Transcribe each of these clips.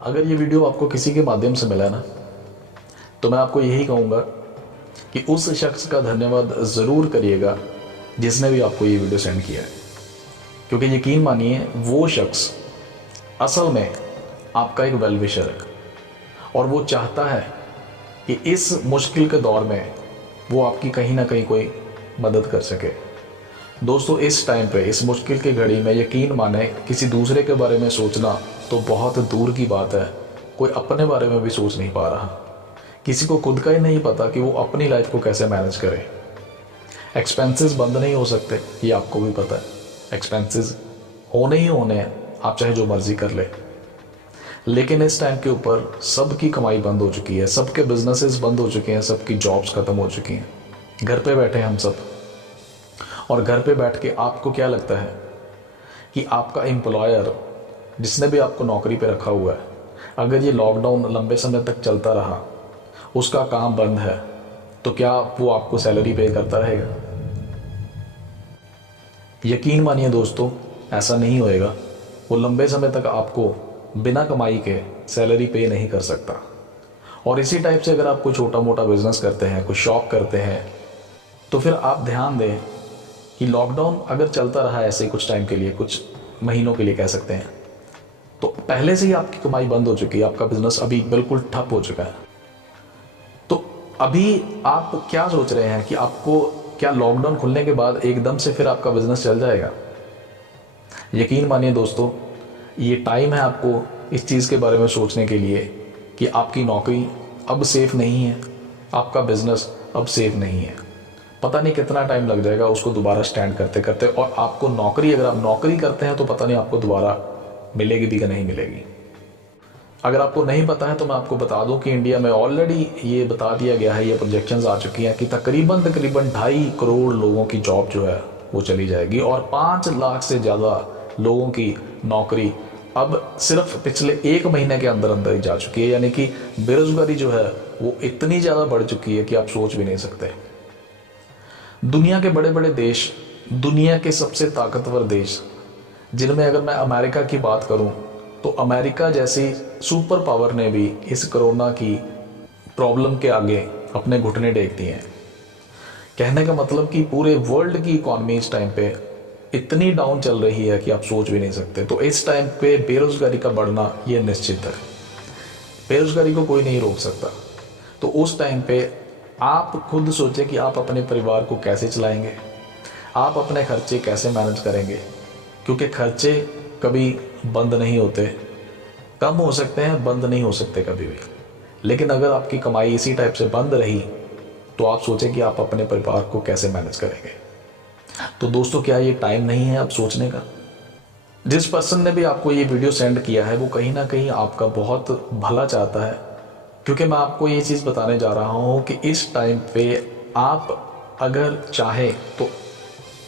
अगर ये वीडियो आपको किसी के माध्यम से मिला ना, तो मैं आपको यही कहूँगा कि उस शख्स का धन्यवाद ज़रूर करिएगा जिसने भी आपको ये वीडियो सेंड किया है। क्योंकि यकीन मानिए वो शख्स असल में आपका एक वेल विशर है और वो चाहता है कि इस मुश्किल के दौर में वो आपकी कहीं ना कहीं कोई मदद कर सके। दोस्तों, इस टाइम पे, इस मुश्किल की घड़ी में यकीन माने किसी दूसरे के बारे में सोचना तो बहुत दूर की बात है, कोई अपने बारे में भी सोच नहीं पा रहा। किसी को खुद का ही नहीं पता कि वो अपनी लाइफ को कैसे मैनेज करे। एक्सपेंसेस बंद नहीं हो सकते, ये आपको भी पता है। एक्सपेंसेस होने ही होने हैं, आप चाहे जो मर्जी कर ले। लेकिन इस टाइम के ऊपर सबकी कमाई बंद हो चुकी है, सबके बिजनेसेस बंद हो चुके हैं, सबकी जॉब्स ख़त्म हो चुकी हैं। घर पे बैठे हैं हम सब, और घर पे बैठ के आपको क्या लगता है कि आपका एम्प्लॉयर जिसने भी आपको नौकरी पे रखा हुआ है, अगर ये लॉकडाउन लंबे समय तक चलता रहा, उसका काम बंद है, तो क्या वो आपको सैलरी पे करता रहेगा? यकीन मानिए दोस्तों, ऐसा नहीं होएगा। वो लंबे समय तक आपको बिना कमाई के सैलरी पे नहीं कर सकता। और इसी टाइप से अगर आप कोई छोटा मोटा बिजनेस करते हैं, कोई शॉप करते हैं, तो फिर आप ध्यान दें कि लॉकडाउन अगर चलता रहा ऐसे कुछ टाइम के लिए, कुछ महीनों के लिए कह सकते हैं, तो पहले से ही आपकी कमाई बंद हो चुकी है, आपका बिजनेस अभी बिल्कुल ठप हो चुका है। तो अभी आप क्या सोच रहे हैं कि आपको क्या लॉकडाउन खुलने के बाद एकदम से फिर आपका बिजनेस चल जाएगा? यकीन मानिए दोस्तों, ये टाइम है आपको इस चीज़ के बारे में सोचने के लिए कि आपकी नौकरी अब सेफ नहीं है, आपका बिजनेस अब सेफ नहीं है। पता नहीं कितना टाइम लग जाएगा उसको दोबारा स्टैंड करते करते, और आपको नौकरी, अगर आप नौकरी करते हैं तो पता नहीं आपको दोबारा मिलेगी भी कि नहीं मिलेगी। अगर आपको नहीं पता है तो मैं आपको बता दूं कि इंडिया में ऑलरेडी ये बता दिया गया है, ये प्रोजेक्शंस आ चुकी हैं कि तकरीबन 2.5 करोड़ लोगों की जॉब जो है वो चली जाएगी, और 5 लाख से ज़्यादा लोगों की नौकरी अब सिर्फ पिछले 1 महीने के अंदर अंदर ही जा चुकी है। यानी कि बेरोजगारी जो है वो इतनी ज़्यादा बढ़ चुकी है कि आप सोच भी नहीं सकते। दुनिया के बड़े बड़े देश, दुनिया के सबसे ताकतवर देश, जिनमें अगर मैं अमेरिका की बात करूं, तो अमेरिका जैसी सुपर पावर ने भी इस कोरोना की प्रॉब्लम के आगे अपने घुटने टेक दिए हैं। कहने का मतलब कि पूरे वर्ल्ड की इकॉनमी इस टाइम पे इतनी डाउन चल रही है कि आप सोच भी नहीं सकते। तो इस टाइम पे बेरोजगारी का बढ़ना ये निश्चित है, बेरोजगारी को कोई नहीं रोक सकता। तो उस टाइम पे आप खुद सोचें कि आप अपने परिवार को कैसे चलाएंगे, आप अपने खर्चे कैसे मैनेज करेंगे, क्योंकि खर्चे कभी बंद नहीं होते। कम हो सकते हैं, बंद नहीं हो सकते कभी भी। लेकिन अगर आपकी कमाई इसी टाइप से बंद रही तो आप सोचें कि आप अपने परिवार को कैसे मैनेज करेंगे। तो दोस्तों, क्या ये टाइम नहीं है अब सोचने का? जिस पर्सन ने भी आपको ये वीडियो सेंड किया है वो कहीं ना कहीं आपका बहुत भला चाहता है, क्योंकि मैं आपको ये चीज़ बताने जा रहा हूँ कि इस टाइम पे आप अगर चाहें तो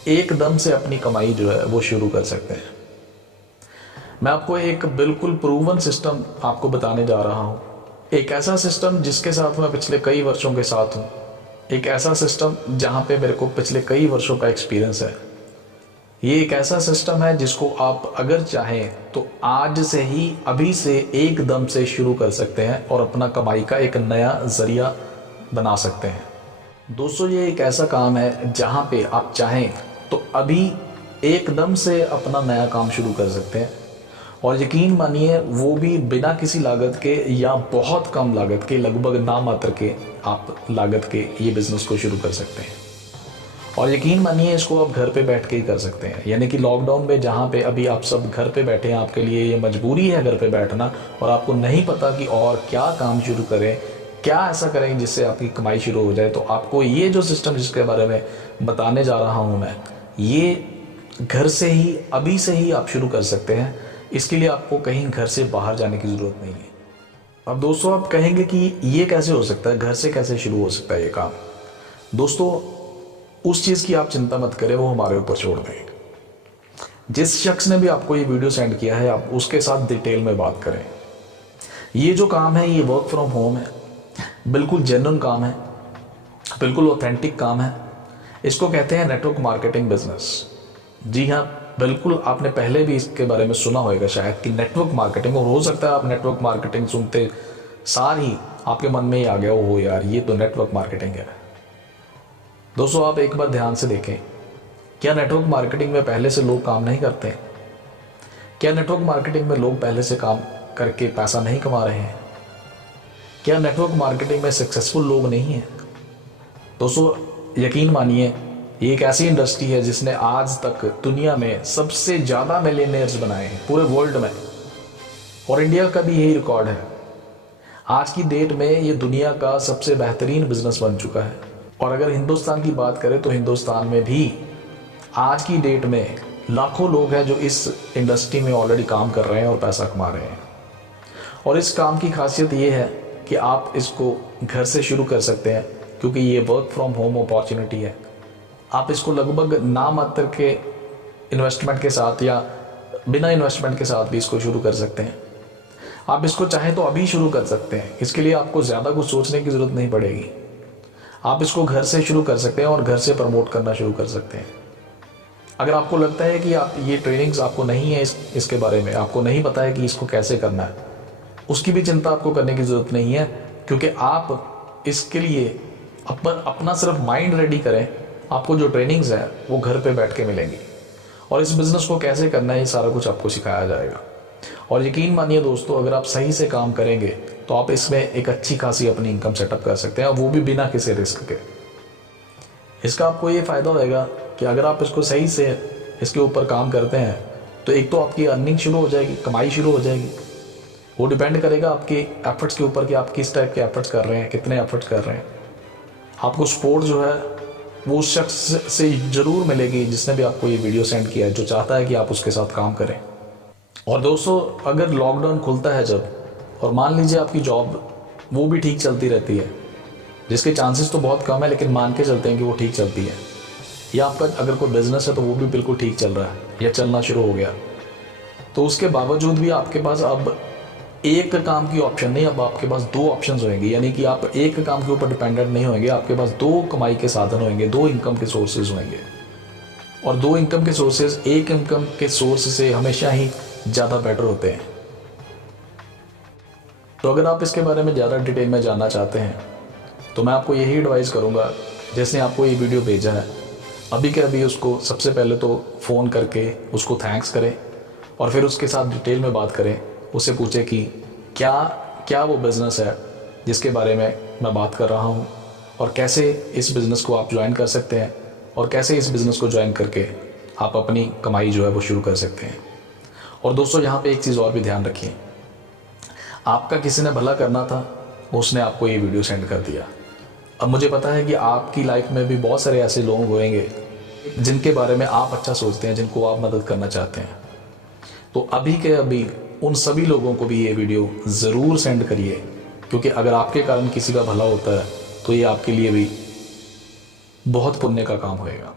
एकदम से अपनी कमाई जो है वो शुरू कर सकते हैं। मैं आपको एक बिल्कुल प्रूवन सिस्टम आपको बताने जा रहा हूँ, एक ऐसा सिस्टम जिसके साथ मैं पिछले कई वर्षों के साथ हूँ, एक ऐसा सिस्टम जहाँ पे मेरे को पिछले कई वर्षों का एक्सपीरियंस है। ये एक ऐसा सिस्टम है जिसको आप अगर चाहें तो आज से ही, अभी से एकदम से शुरू कर सकते हैं और अपना कमाई का एक नया जरिया बना सकते हैं। दोस्तों, ये एक ऐसा काम है जहाँ पे आप चाहें तो अभी एकदम से अपना नया काम शुरू कर सकते हैं, और यकीन मानिए वो भी बिना किसी लागत के या बहुत कम लागत के, लगभग नामात्र के आप लागत के ये बिज़नेस को शुरू कर सकते हैं। और यकीन मानिए इसको आप घर पे बैठ के ही कर सकते हैं। यानी कि लॉकडाउन में जहाँ पे अभी आप सब घर पे बैठे हैं, आपके लिए ये मजबूरी है घर पे बैठना, और आपको नहीं पता कि और क्या काम शुरू करें, क्या ऐसा करें जिससे आपकी कमाई शुरू हो जाए, तो आपको ये जो सिस्टम जिसके बारे में बताने जा रहा हूँ मैं, ये घर से ही, अभी से ही आप शुरू कर सकते हैं। इसके लिए आपको कहीं घर से बाहर जाने की ज़रूरत नहीं है। अब दोस्तों, आप कहेंगे कि ये कैसे हो सकता है, घर से कैसे शुरू हो सकता है ये काम? दोस्तों, उस चीज़ की आप चिंता मत करें, वो हमारे ऊपर छोड़ दें। जिस शख्स ने भी आपको ये वीडियो सेंड किया है, आप उसके साथ डिटेल में बात करें। ये जो काम है ये वर्क फ्रॉम होम है, बिल्कुल जेन्युइन काम है, बिल्कुल ऑथेंटिक काम है। इसको कहते हैं नेटवर्क मार्केटिंग बिजनेस। जी हाँ, बिल्कुल आपने पहले भी इसके बारे में सुना होगा शायद कि नेटवर्क मार्केटिंग, और हो सकता है आप नेटवर्क मार्केटिंग सुनते सार ही आपके मन में ही आ गया हो यार ये तो नेटवर्क मार्केटिंग है। दोस्तों आप एक बार ध्यान से देखें, क्या नेटवर्क मार्केटिंग में पहले से लोग काम नहीं करते हैं? क्या नेटवर्क मार्केटिंग में लोग पहले से काम करके पैसा नहीं कमा रहे हैं? क्या नेटवर्क मार्केटिंग में सक्सेसफुल लोग नहीं हैं? दोस्तों यकीन मानिए, ये एक ऐसी इंडस्ट्री है जिसने आज तक दुनिया में सबसे ज़्यादा मिलियनेयर्स बनाए हैं पूरे वर्ल्ड में, और इंडिया का भी यही रिकॉर्ड है। आज की डेट में ये दुनिया का सबसे बेहतरीन बिजनेस बन चुका है। और अगर हिंदुस्तान की बात करें तो हिंदुस्तान में भी आज की डेट में लाखों लोग हैं जो इस इंडस्ट्री में ऑलरेडी काम कर रहे हैं और पैसा कमा रहे हैं। और इस काम की खासियत ये है कि आप इसको घर से शुरू कर सकते हैं, क्योंकि ये वर्क फ्रॉम होम अपॉर्चुनिटी है। आप इसको लगभग नामात्र के इन्वेस्टमेंट के साथ या बिना इन्वेस्टमेंट के साथ भी इसको शुरू कर सकते हैं। आप इसको चाहें तो अभी शुरू कर सकते हैं, इसके लिए आपको ज़्यादा कुछ सोचने की ज़रूरत नहीं पड़ेगी। आप इसको घर से शुरू कर सकते हैं और घर से प्रमोट करना शुरू कर सकते हैं। अगर आपको लगता है कि आप ये ट्रेनिंग्स आपको नहीं है इसके बारे में, आपको नहीं पता है कि इसको कैसे करना है, उसकी भी चिंता आपको करने की ज़रूरत नहीं है, क्योंकि आप इसके लिए अपना सिर्फ माइंड रेडी करें। आपको जो ट्रेनिंग्स है वो घर पे बैठ के मिलेंगी, और इस बिज़नेस को कैसे करना है ये सारा कुछ आपको सिखाया जाएगा। और यकीन मानिए दोस्तों, अगर आप सही से काम करेंगे तो आप इसमें एक अच्छी खासी अपनी इनकम सेटअप कर सकते हैं, और वो भी बिना किसी रिस्क के। इसका आपको ये फ़ायदा होएगा कि अगर आप इसको सही से इसके ऊपर काम करते हैं तो एक तो आपकी अर्निंग शुरू हो जाएगी, कमाई शुरू हो जाएगी। वो डिपेंड करेगा आपके एफर्ट्स के ऊपर कि आप किस टाइप के एफर्ट्स कर रहे हैं, कितने एफर्ट्स कर रहे हैं। आपको सपोर्ट जो है वो उस शख्स से ज़रूर मिलेगी जिसने भी आपको ये वीडियो सेंड किया है, जो चाहता है कि आप उसके साथ काम करें। और दोस्तों अगर लॉकडाउन खुलता है जब, और मान लीजिए आपकी जॉब वो भी ठीक चलती रहती है, जिसके चांसेस तो बहुत कम है लेकिन मान के चलते हैं कि वो ठीक चलती है, या आपका अगर कोई बिज़नेस है तो वो भी बिल्कुल ठीक चल रहा है या चलना शुरू हो गया, तो उसके बावजूद भी आपके पास अब एक काम की ऑप्शन नहीं, अब आपके पास दो ऑप्शंस होंगे। यानी कि आप एक काम के ऊपर डिपेंडेंट नहीं होंगे, आपके पास दो कमाई के साधन होंगे, दो इनकम के सोर्सेज होंगे। और दो इनकम के सोर्सेज एक इनकम के सोर्स से हमेशा ही ज़्यादा बेटर होते हैं। तो अगर आप इसके बारे में ज़्यादा डिटेल में जानना चाहते हैं तो मैं आपको यही एडवाइस करूँगा, जिसने आपको ये वीडियो भेजा है अभी के अभी उसको सबसे पहले तो फ़ोन करके उसको थैंक्स करें, और फिर उसके साथ डिटेल में बात करें। उससे पूछे कि क्या वो बिज़नेस है जिसके बारे में मैं बात कर रहा हूँ, और कैसे इस बिज़नेस को आप ज्वाइन कर सकते हैं, और कैसे इस बिज़नेस को ज्वाइन करके आप अपनी कमाई जो है वो शुरू कर सकते हैं। और दोस्तों यहाँ पे एक चीज़ और भी ध्यान रखिए, आपका किसी ने भला करना था, उसने आपको ये वीडियो सेंड कर दिया। अब मुझे पता है कि आपकी लाइफ में भी बहुत सारे ऐसे लोग होंगे जिनके बारे में आप अच्छा सोचते हैं, जिनको आप मदद करना चाहते हैं। तो अभी के अभी उन सभी लोगों को भी ये वीडियो ज़रूर सेंड करिए, क्योंकि अगर आपके कारण किसी का भला होता है तो ये आपके लिए भी बहुत पुण्य का काम होएगा।